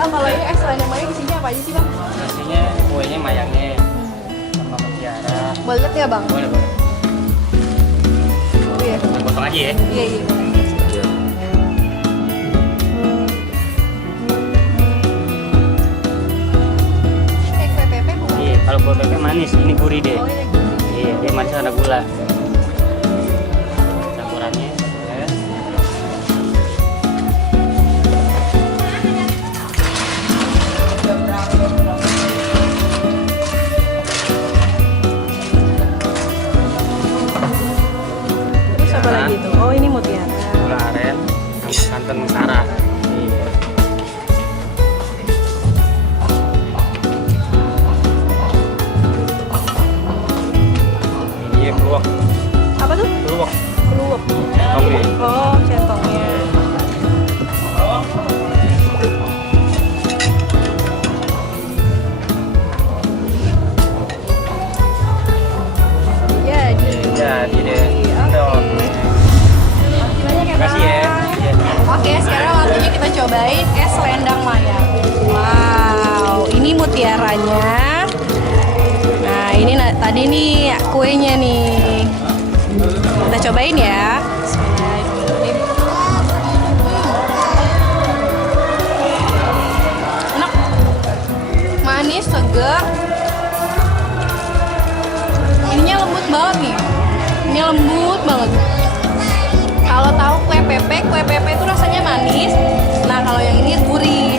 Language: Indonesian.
Bang, kalau ini es selendang mayang isinya apa aja sih, Bang? Nasinya, kuenya, mayangnya sama mutiara. Boleh lihat ya, Bang? Boleh, boleh. Iya. Potong aja ya. Iya, iya. Kayak kue pepe bukan? Iya, kalau kue pepe manis, ini gurih deh. Oh, ini lagi. Iya, dia manis ada gula. Campurannya ya. Terus apa lagi tuh? Oh, ini mutiara. Gula aren, santan mesara. Iya. Ini peluwak, Apa tuh? peluwak. Keluak. Oke. Oh, centongnya. Jadi. Jadi deh. Oke. Dong. Banyak ya, Makasih ya. Bang. Iya. Oke, sekarang waktunya kita cobain es selendang mayang. Wow, ini mutiaranya. Nah, ini tadi nih kuenya nih. Kita cobain ya. Bismillahirrahmanirrahim. Enak, manis, segar. Ininya lembut banget nih. Ini lembut banget. Kalau tahu kue pepe itu rasanya manis. Nah, kalau yang ini gurih.